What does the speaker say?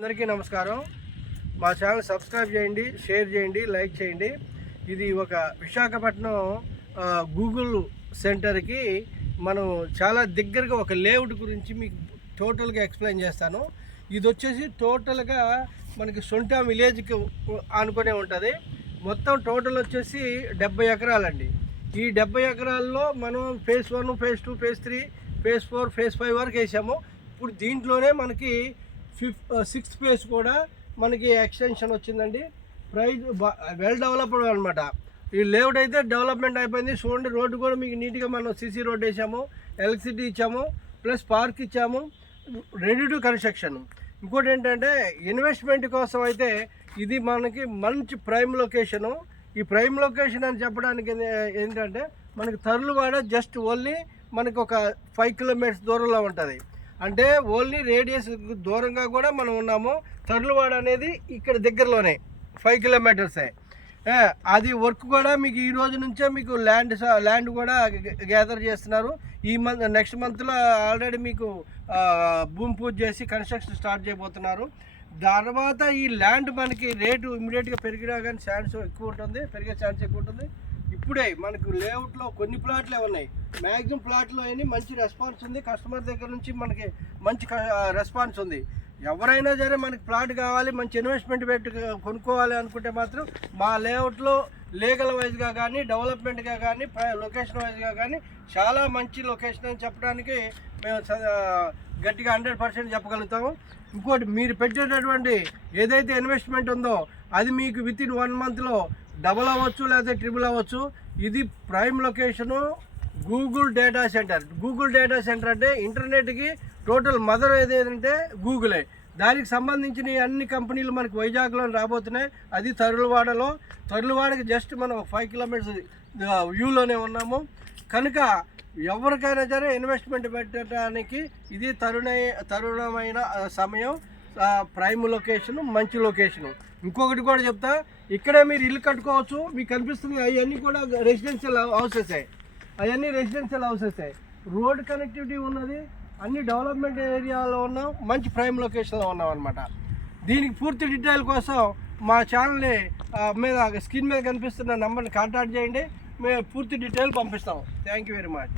అందరికీ నమస్కారం. మా ఛానల్ సబ్స్క్రైబ్ చేయండి, షేర్ చేయండి, లైక్ చేయండి. ఇది ఒక విశాఖపట్నం గూగుల్ సెంటర్కి మనం చాలా దగ్గరగా ఒక లేఅవుట్ గురించి మీకు టోటల్గా ఎక్స్ప్లెయిన్ చేస్తాను. ఇది వచ్చేసి టోటల్గా మనకి సొంట విలేజ్కి ఆనుకునే ఉంటుంది. మొత్తం టోటల్ వచ్చేసి 70 ఎకరాలండి. ఈ 70 ఎకరాల్లో మనం phase 1, phase 2, phase 3, phase 4, phase 5 వరకు వేసాము. ఇప్పుడు దీంట్లోనే మనకి 6th ఫేజ్ కూడా మనకి ఎక్స్టెన్షన్ వచ్చిందండి. ప్రైజ్ వెల్ డెవలప్డ్ అనమాట. ఈ లేఅవుట్ అయితే డెవలప్మెంట్ అయిపోయింది. చూడండి, రోడ్డు కూడా మీకు నీట్గా మనం సీసీ రోడ్ వేసాము, ఎలక్ట్రిసిటీ ఇచ్చాము, ప్లస్ పార్క్ ఇచ్చాము, రెడీ టు కన్స్ట్రక్షన్. ఇంకోటి ఏంటంటే ఇన్వెస్ట్మెంట్ కోసం అయితే ఇది మనకి మంచి ప్రైమ్ లొకేషను. ఈ ప్రైమ్ లొకేషన్ అని చెప్పడానికి ఏంటంటే మనకి తర్లువాడ జస్ట్ ఓన్లీ మనకి ఒక 5 కిలోమీటర్స్ దూరంలో ఉంటుంది. అంటే ఓన్లీ రేడియస్ దూరంగా కూడా మనం ఉన్నాము. తర్లువాడ అనేది ఇక్కడ దగ్గరలోనే 5 కిలోమీటర్సే. అది వర్క్ కూడా మీకు ఈ రోజు నుంచే మీకు ల్యాండ్ కూడా గ్యాదర్ చేస్తున్నారు. ఈ నెక్స్ట్ మంత్లో ఆల్రెడీ మీకు భూమి పూజ చేసి కన్స్ట్రక్షన్ స్టార్ట్ చేయబోతున్నారు. తర్వాత ఈ ల్యాండ్ మనకి రేటు ఇమీడియట్గా పెరిగినా కానీ పెరిగే ఛాన్స్ ఎక్కువ ఉంటుంది. ఇప్పుడే మనకు లేఅవుట్లో కొన్ని ప్లాట్లే ఉన్నాయి. మ్యాక్సిమం ప్లాట్లో అయినా మంచి రెస్పాన్స్ ఉంది. కస్టమర్ దగ్గర నుంచి మనకి మంచి రెస్పాన్స్ ఉంది. ఎవరైనా సరే మనకి ప్లాట్ కావాలి, మంచి ఇన్వెస్ట్మెంట్ పెట్టి కొనుక్కోవాలి అనుకుంటే మాత్రం మా లేఅవుట్లో లీగల్ వైజ్గా కానీ, డెవలప్మెంట్గా కానీ, లొకేషన్ వైజ్గా కానీ చాలా మంచి లొకేషన్ అని చెప్పడానికి మేము గట్టిగా 100% చెప్పగలుగుతాము. ఇంకోటి, మీరు పెట్టేటటువంటి ఏదైతే ఇన్వెస్ట్మెంట్ ఉందో అది మీకు వితిన్ 1 మంత్లో డబుల్ అవ్వచ్చు, లేదా ట్రిపుల్ అవ్వచ్చు. ఇది prime location, Google data centre. Google data centre అంటే ఇంటర్నెట్కి టోటల్ మదర్ ఏదేంటే గూగులే. దానికి సంబంధించిన అన్ని కంపెనీలు మనకి వైజాగ్లో రాబోతున్నాయి. అది తర్లువాడకి జస్ట్ మనం 5 కిలోమీటర్స్ వ్యూలోనే ఉన్నాము. కనుక ఎవరికైనా సరే ఇన్వెస్ట్మెంట్ పెట్టడానికి ఇది తరుణమైన సమయం. ప్రైమ్ లొకేషను, మంచి లొకేషను. ఇంకొకటి కూడా చెప్తా, ఇక్కడే మీరు ఇల్లు కట్టుకోవచ్చు. మీకు కనిపిస్తుంది అవన్నీ కూడా రెసిడెన్షియల్ హౌసెస్. రోడ్ కనెక్టివిటీ ఉన్నది. అన్ని డెవలప్మెంట్ ఏరియాలో ఉన్నాం, మంచి ప్రైమ్ లొకేషన్లో ఉన్నాం అనమాట. దీనికి పూర్తి డీటెయిల్ కోసం మా ఛానల్ని మీద స్క్రీన్ మీద కనిపిస్తున్న నెంబర్ని కాంటాక్ట్ చేయండి. మేము పూర్తి డీటెయిల్ పంపిస్తాం. Thank you very much.